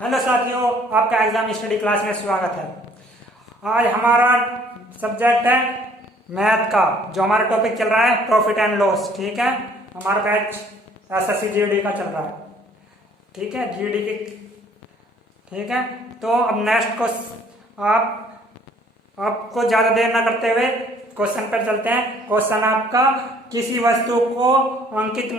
Hello साथियों, आपका exam study class में स्वागत है। आज हमारा सब्जेक्ट है मैथ का, जो हमारा टॉपिक चल रहा है प्रॉफिट एंड लॉस। ठीक है, हमारा बैच एसएससी जीडी का चल रहा है। ठीक है, जीडी की। ठीक है, तो अब नेक्स्ट को आपको ज्यादा देर ना करते हुए क्वेश्चन पर चलते हैं। क्वेश्चन आपका, किसी वस्तु का अंकित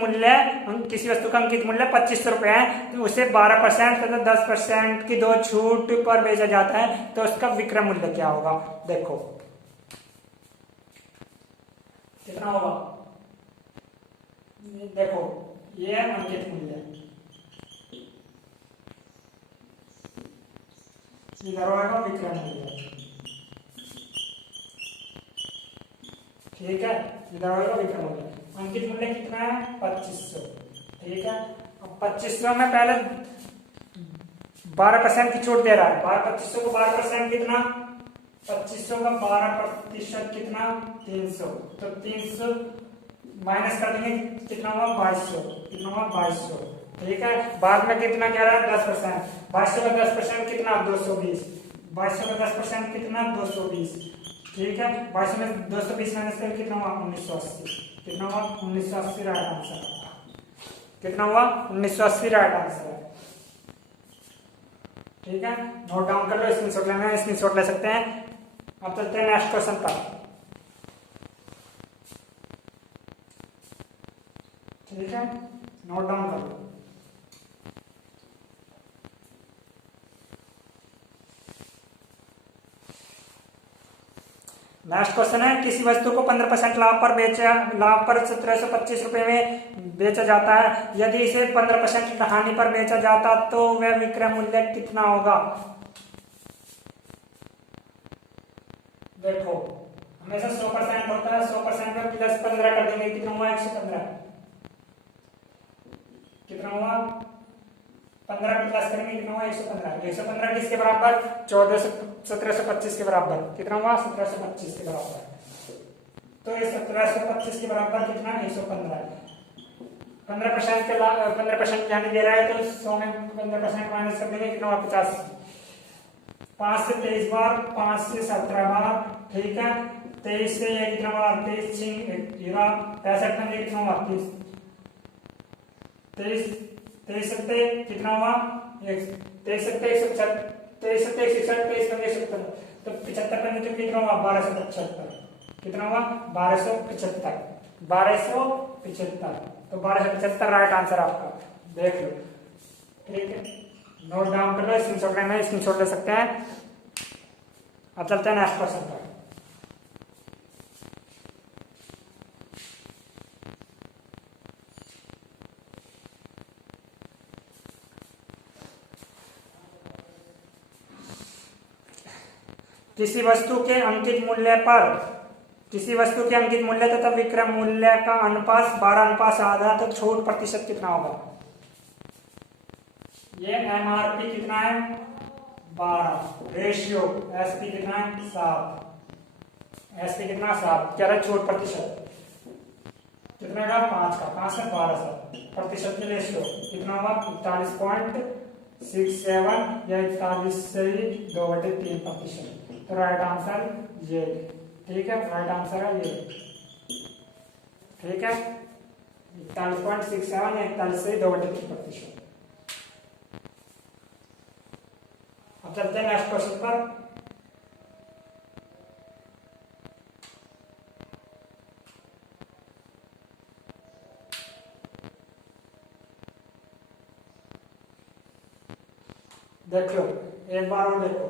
मूल्य 2500 रुपए है, तो उसे 12% तथा 10% की दो छूट पर बेचा जाता है, तो उसका विक्रय मूल्य क्या होगा। देखो कितना होगा। देखो ये अंकित मूल्य, इधर होगा विक्रय मूल्य। ठीक है, इधर होगा विक्रय मूल्य। अंकित मूल्य कितना है 2500। ठीक है, अब 2500 में पहले 12% की छूट दे रहा है। 2500 को 12% कितना, 2500 का 12% कितना 300। तो 300 माइनस कर देंगे, कितना हुआ 2200। कितना हुआ 2200। ठीक है, बाद में कितना कह रहा है 10%। 2200 का 10% कितना 220। 2200 का 10% कितना 220। ठीक है, 2200 में 220 माइनस करके कितना हुआ 1980। कितना हुआ 1980 राइट आंसर। कितना हुआ 1980 राइट आंसर है। ठीक है, नोट डाउन कर लो, स्क्रीनशॉट लेना है स्क्रीनशॉट ले सकते हैं। अब चलते हैं नेक्स्ट क्वेश्चन पर। ठीक है, नोट डाउन कर लो। नेक्स्ट क्वेश्चन है, किसी वस्तु को 15% लाभ पर 1725 रुपए में बेचा जाता है। यदि इसे 15% हानि पर बेचा जाता तो वह विक्रय मूल्य कितना होगा। देखो हमेशा 100% होता है, 100% में प्लस 15 कर देंगे, कितना हुआ 115। कितना हुआ 15 पे प्लस करेंगे, कितना हुआ 115। 115 किसके बराबर 1725 के बराबर। कितना हुआ 1725 के बराबर। तो ये 1725 के बराबर कितना 115। 15% के 15% यानी दे रहा है, तो 100 में 15% माइनस कर देंगे, कितना हुआ 85। 5 से 23 बार, 5 से 17 बार। ठीक है, 23 से ये कितना हुआ 23 6 65 में कितना हुआ 30। 23 सत्ते कितना हुआ 23 सत्ते 165। 23 सत्ते 165, 23 पंजे 70। तो 75 पंजे तो कितना हुआ 1275। कितना हुआ 1275। 1275, तो 1275 राइट आंसर आपका। देख लो। ठीक है, नोट डाउन कर लो, स्क्रीनशॉट लेना है स्क्रीनशॉट ले सकते हैं। अब चलते हैं नेक्स्ट क्वेश्चन पर। किसी वस्तु के अंकित मूल्य तथा विक्रय मूल्य का अनुपात 12:8 तो छूट प्रतिशत कितना होगा। ये एमआरपी कितना है 12, रेशियो एसपी कितना है 7। एसपी कितना 7, कह रहा है छूट प्रतिशत कितना का 5 का, 5 से 12 प्रतिशत की रेशियो कितना होगा 41.67 या 41 से 2/3%। तो राइट आंसर ये। ठीक है, राइट आंसर है ये। ठीक है, 41.67 या 41 से 2/3%। अब चलते हैं नेक्स्ट क्वेश्चन पर। देख लो एक बार और देखो,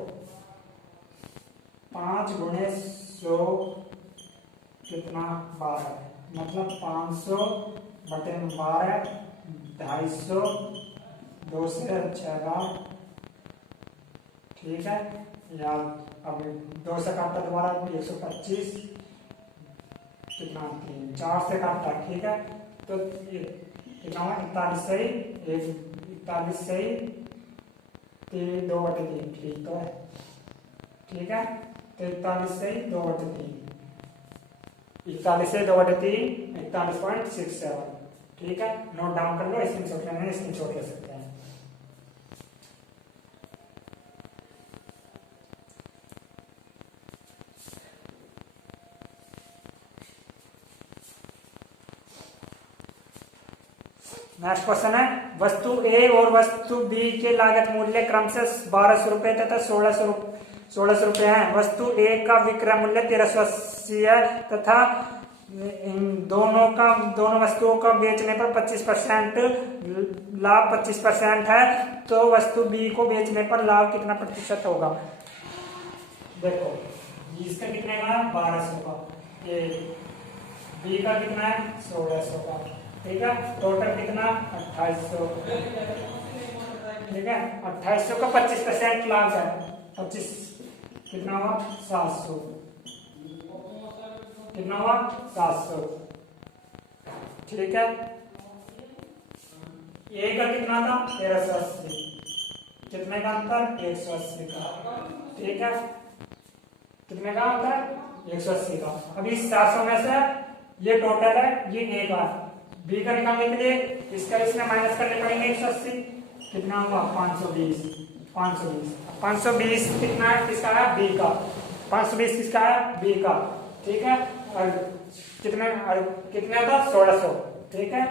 5 गुणे 100 कितना 12, मतलब 500 बटे 12, 250, 2 से 6 बार। ठीक है, या अब 2 से काटता दोबारा 125, कितना 3, 4 से काटता। ठीक है, तो कितना हुआ 41 सही 41 सही 2/3। ठीक तो है। ठीक है, तो 41 से 2/3, 41 से 2/3 41.67। ठीक है, नोट डाउन कर लो, स्क्रीनशॉट लेना है स्क्रीनशॉट ले सकते हैं। नेक्स्ट क्वेश्चन है, वस्तु ए और वस्तु बी के लागत मूल्य क्रमशः 1200 रुपए तथा 1600 रुपए है। वस्तु ए का विक्रय मूल्य 1380 है तथा इन दोनों वस्तुओं का बेचने पर 25% लाभ 25% है, तो वस्तु बी को बेचने पर लाभ कितना प्रतिशत होगा? देखो इसका कितना है 1200 का, ये बी का कितना है 1600 का, ठीक है, टोटल कितना 2800, ठीक है, 2800 का 25% लाभ है, 25 कितना हुआ 700, कितना हुआ 700, ठीक है। ए का कितना था 1380, कितने का अंतर 180 का, ठीक है, कितने का अंतर 180 का। अभी 700 में से ये टोटल है, ये ए का, बी का निकालने के लिए इसका इसमें माइनस करने पड़ेंगे 180, कितना हुआ 520, 520 कितना है किसका है बी का, 520 किसका है बी का, ठीक है, और कितने था 1600, ठीक है,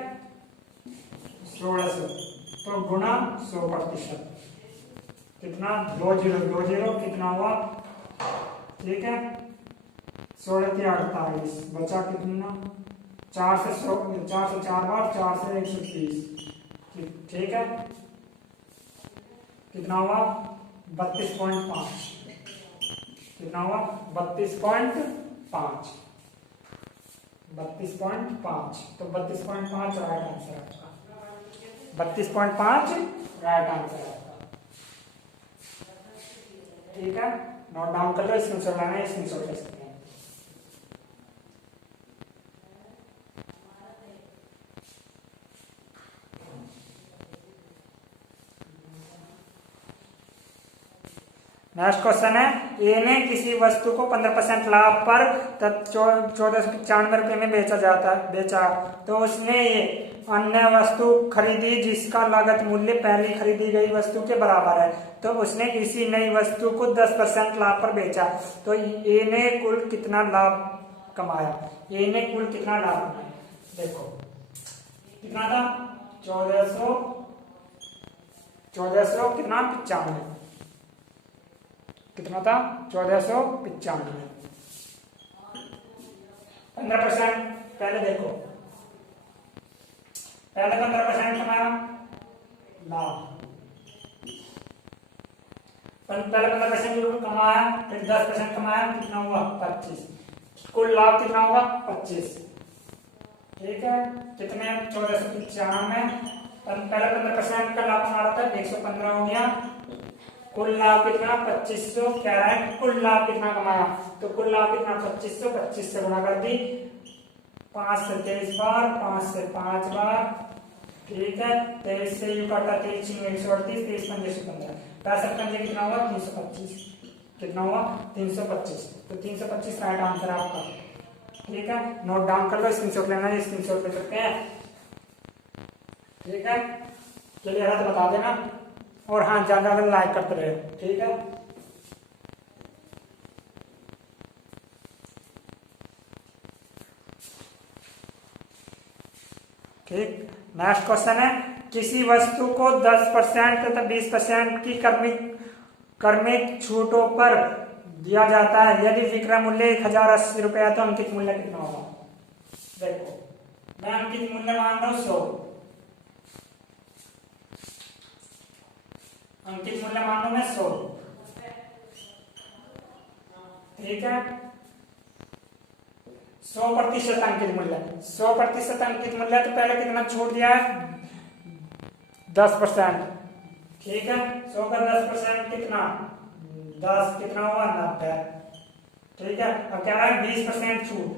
1600 तो गुणा 100%, कितना 20 कितना हुआ, ठीक है, 16 के 48 बचा कितना 4 से 4 बार 4 से 130, ठीक है, कितना हुआ 32.5, कितना हुआ 32.5, 32.5, तो 32.5 राइट आंसर आपका, 32.5 राइट आंसर आपका, ठीक है, नोट डाउन कर लो, स्क्रीनशॉट लेना है, स्क्रीनशॉट ले सकते हैं। नेक्स्ट क्वेश्चन है, ए ने किसी वस्तु को 15% लाभ पर 1495 रुपए में बेचा, तो उसने ये अन्य वस्तु खरीदी जिसका लागत मूल्य पहली खरीदी गई वस्तु के बराबर है, तो उसने इसी नई वस्तु को 10% लाभ पर बेचा, तो ए ने कुल कितना लाभ कमाया? ए ने कुल कितना लाभ कमाया? देखो कितना था 1495, कितना था 1495, 15%, पहले देखो पहले 15% कमाया लाभ, पहले 15% कमाया, फिर 10% कमाया, कितना हुआ 25, कुल लाभ कितना हुआ 25, ठीक है, कितने 1495, पहले 15% का लाभ हमारा था 115 हो गया, कुल लाभ कितना 2500, कह रहा है कुल लाभ कितना कमाया, तो कुल लाभ कितना 2500, 25 से गुणा कर दी, 5 से 23 बार, 5 से 5 बार, ठीक है, 23 से यू काटा 23 138, 23 पंजे 15, 65 पंजे कितना हुआ 325, कितना हुआ 325, तो 325 राइट आंसर आपका, ठीक है, नोट डाउन कर लो, स्क्रीनशॉट लेना है, स्क्रीनशॉट ले सकते हैं, ठीक है, चलिए तो बता देना, और हाँ ज्यादा लाइक करते रहे, ठीक है। ठीक, नेक्स्ट क्वेश्चन है, किसी वस्तु को 10% तथा 20% की क्रमिक छूटों पर दिया जाता है, यदि विक्रय मूल्य 1080 रुपए है तो अंकित मूल्य कितना होगा? देखो मैं अंकित मूल्य मान रहा हूं 100, अंकित मूल्य मान लो मैं 100, ठीक है, 100% अंकित मूल्य, 100% अंकित मूल्य, तो पहले कितना छूट दिया है 10%, ठीक है, 100 का 10% कितना 10, कितना हुआ 90, ठीक है, अब क्या है 20% छूट,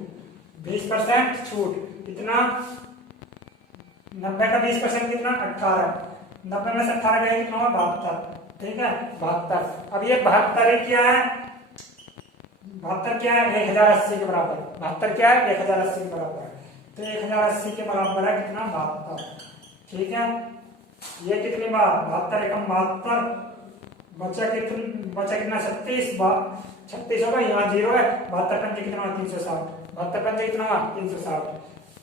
20% छूट कितना 90 का 20% कितना 18, 90 में से 18 गए कितना हुआ 72, ठीक है 72, अब ये 72 क्या है, 72 क्या है 1080 के बराबर, 72 क्या है 1080 के बराबर है, तो 1080 के बराबर है कितना 72, ठीक है, ये कितनी बार 72 एकम 72, बचा कितना 36 होगा, यहाँ 0 है, 72 पंजे कितना हुआ 360, 72 पंजे कितना हुआ 360,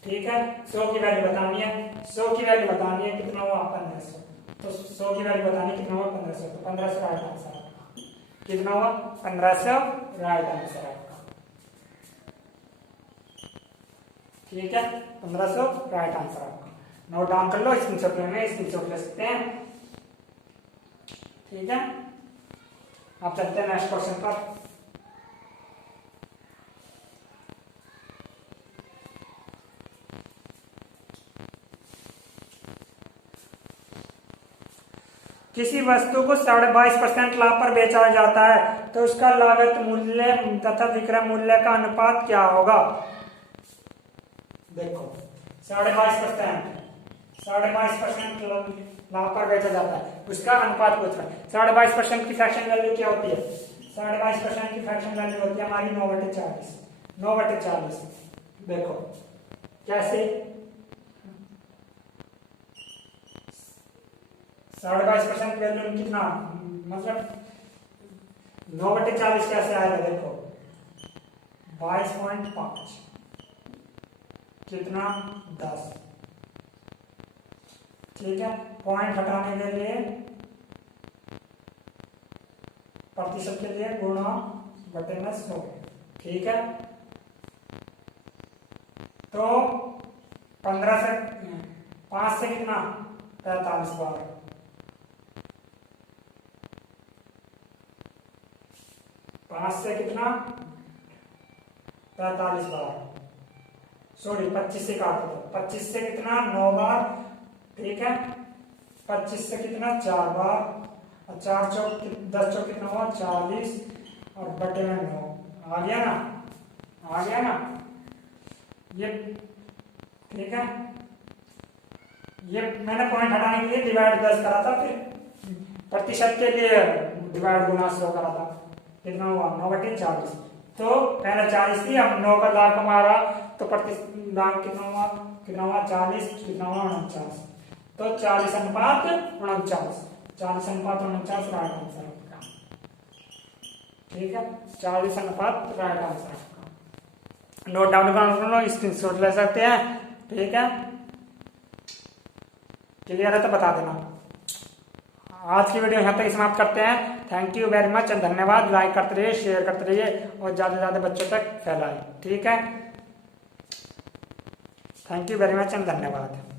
ठीक है, 100 की वैल्यू बतानी है, 100 की वैल्यू बतानी है, कितना हुआ 1500। तो 100 की वैल्यू बतानी है, कितना हुआ 1500, तो 1500 राइट आंसर आपका। कितना हुआ 1500 राइट आंसर आपका। ठीक है, 1500 राइट आंसर आपका। नोट डाउन कर लो, स्क्रीनशॉट लेना, स्क्रीनशॉट ले सकते हैं। ठीक है, आप चलते हैं नेक्स्ट क्वेश्चन पर। किसी वस्तु को 22.5% लाभ पर बेचा जाता है तो उसका लागत मूल्य तथा विक्रय मूल्य का अनुपात क्या होगा? देखो 22.5% लाभ पर बेचा जाता है, उसका अनुपात पूछ रहा है। 22.5% की फ्रैक्शन वैल्यू क्या होती है? 22% की फ्रैक्शन वैल्यू होती है हमारी 9/40। 9/40 देखो कैसे 22.5% वैल्यू कितना, मतलब 9/40 कैसे आएगा? देखो 22.5 कितना 10। ठीक है, पॉइंट हटाने के लिए प्रतिशत के लिए गुणा बटे में 100। ठीक है, तो 15 से 5 से कितना 45 बार, 5 से कितना 45 बार, सॉरी 25 से काट दो, 25 से कितना 9 बार। ठीक है, 25 से कितना 4 बार, और 4 चौक 10 चौक कितना हुआ 40, और बटे में 9 आ गया ना, आ गया ना ये। ठीक है, ये मैंने पॉइंट हटाने के लिए डिवाइड 10 करा था, फिर प्रतिशत के लिए डिवाइड गुना 100 करा था। कितना हुआ 9/40। तो पहले 40 थी, अब 9 का लाभ हमारा, तो प्रतिशत दाम कितना हुआ 40, कितना हुआ 49। तो 40:49, 40:49 राइट आंसर आपका। ठीक है, 40 राइट आंसर आपका। नोट डाउन करना, स्क्रीनशॉट ले सकते हैं। ठीक है, क्लियर है तो बता देना। आज की वीडियो यहाँ तक समाप्त करते हैं। Thank you very much and धन्यवाद। लाइक करते रहिए, शेयर करते रहिए और ज्यादा से ज्यादा बच्चों तक फैलाएं। ठीक है, thank you very much and धन्यवाद।